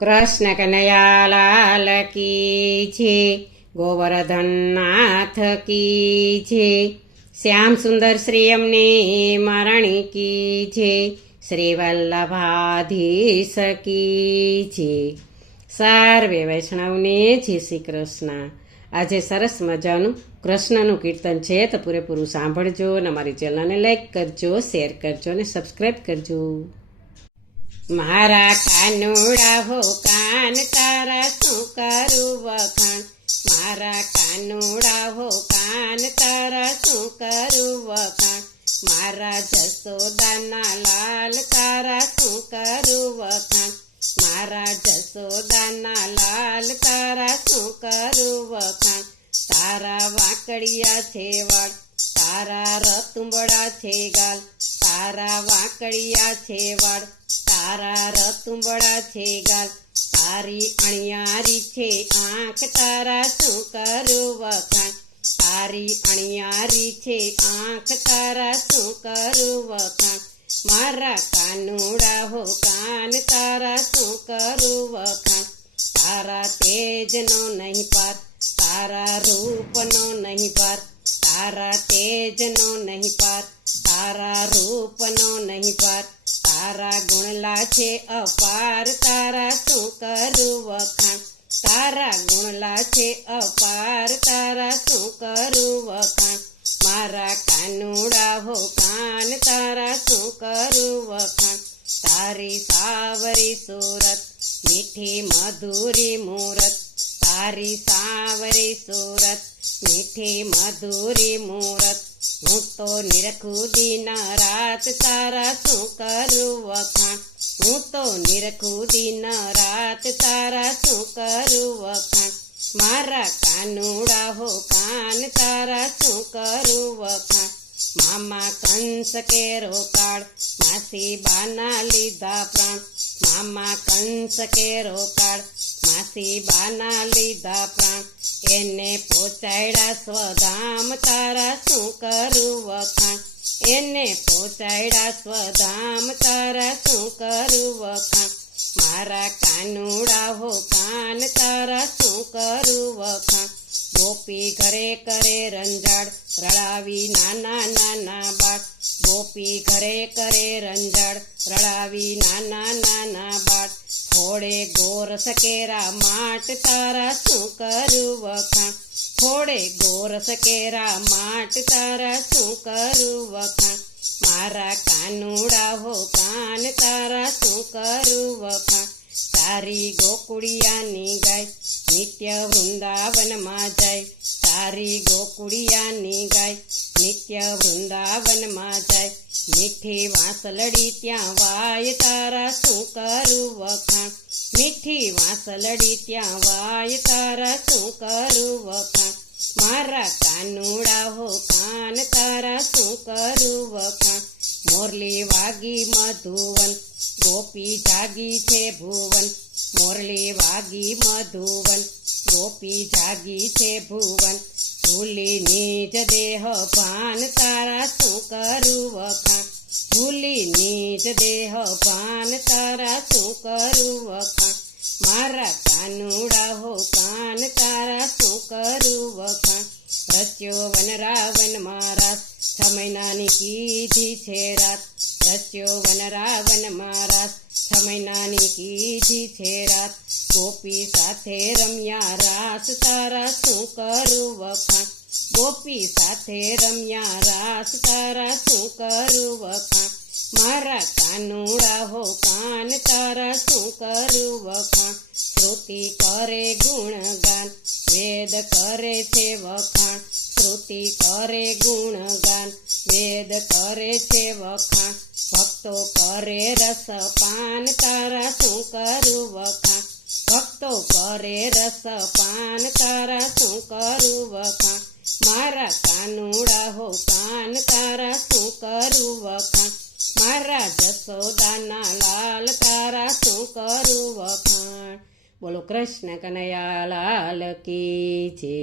કૃષ્ણ કનૈયા લાલ કી છે, ગોવર્ધન નાથ કી છે, શ્યામ સુંદર શ્રી અમને મરણી કી છે, શ્રી વલ્લભાધીશ કી છે. સર્વે વૈષ્ણવને જય શ્રી કૃષ્ણ. આજે સરસ મજાનું કૃષ્ણનું કીર્તન છે, તો પૂરેપૂરું સાંભળજો અને અમારી ચેનલને લાઈક કરજો, શેર કરજો અને સબસ્ક્રાઈબ કરજો. મારા કાનુડા હો કાન તારા શું કરું વખાણ, મારા કાનુડા હો કાન તારા શું કરું વખાણ, મારા જસોદાના લાલ તારા શું કરું વખાણ, મારા જસોદાના લાલ તારા શું કરું વખાણ. તારા વાંકડિયા છે વાળ, તારા રતુંબડા છે ગાલ, તારા વાંકડિયા છે વાળ, તારા રતુંબડા છે ગાલ, તારી અણિયારી છે આંખ તારા શું કરું વખાણ, તારી અણિયારી છે આંખ તારા શું કરું વખાણ. મારા કાનુડા હો કાન તારા શું કરું વખાણ, તારા તેજનો નહીં પાર, તારા રૂપનો નહીં પાર, તારા તેજનો નહીં પાર, તારા રૂપનો નહીં પાર, તારા ગુણલા છે અપાર, તારા શું કરું વખાણ, તારા ગુણલા છે અપાર, તારા શું કરું વખાણ. મારા કાનુડા હો કાન તારા શું કરું વખાણ, તારી સાવરી સુરત મીઠી મધુરી મૂરત, તારી સાવરી સુરત મીઠી મધુરી મૂરત. હું તો નિરખું દિન રાત તારા શું કરું વખાણ, હું તો નિરખું દિન રાત તારા શું કરું વખાણ. મારા કાનુડા હો કાન તારા શું કરું વખાણ. મામા કંસ કેરો કાળ, માસી બાના લીધા પ્રાણ, મામા કંસ કેરો કાળ, માસી બાના લીધા પ્રાણ. એને પહોંચાડ્યા સ્વધામ તારા શું કરું વખાણ, એને પહોંચાડ્યા સ્વધામ તારા શું કરું વખાણ. મારા કાનુડા હો કાન તારા શું કરું વખાણ. ગોપી ઘરે કરે રંજાડ, રડાવી નાના નાના બાળ, ગોપી ઘરે કરે રંજાડ, રડાવી નાના નાના બાળ. થોડે ગોર સકેરા માટ તારા શું કરું વખાણ, થોડે ગોર સકેરા માટ તારા શું કરું વખાણ. મારા કાનુડા હો કાન તારા શું કરું વખાણ. તારી ગોકુળિયાની ગાય નિત્ય વૃંદાવનમાં જાય, તારી ગોકુળિયાની ગાય નિત્ય વૃંદાવનમાં જાય. મીઠી વાંસલડી ત્યાં વાય તારા શું કરું વખાણ, મીઠી વાંસલડી ત્યાં વાય તારા શું કરું વખાણ. મારા કાનુડા હો કાન તારા શું કરું વખાણ. મોરલી વાગી મધુવન ગોપી જાગી છે ભુવન, મોરલી વાગી મધુવન ગોપી જાગી છે ભુવન. ભૂલી નિજ દેહ ભાન તારા શું કરું વખાણ, ભૂલી નિજ દેહ ભાન તારા શું કરું વખાણ. મારા કાનુડા હો કાન તારા શું કરું વખાણ. રચ્યો વન રાવણ મારા 6 મહિનાની કીધી છે રાત, રચ્યો વન રાવણ મારા 6 મહિનાની કીધી છે રાત. ગોપી સાથે રમ્યા રાસ તારા શું કરું વખાણ, ગોપી સાથે રમ્યા રાસ તારા શું કરું વખાણ. મારા કાનુડા હો કાન તારા શું કરું વખાણ. શ્રુતિ કરે ગુણગાન, વેદ કરે છે વખાણ, શ્રુતિ કરે ગુણગાન, વેદ કરે છે વખાણ. ભક્તો કરે રસ પાન તારા શું કરું વખાણ, ભક્તો કરે રસ પાન તારા શું કરું વખાણ. મારા કાનુડા હો કાન તારા શું કરું વખાણ. મારા જસોદાના લાલ તારા શું કરું વખાણ. બોલો કૃષ્ણ કનૈયા લાલ કી જય.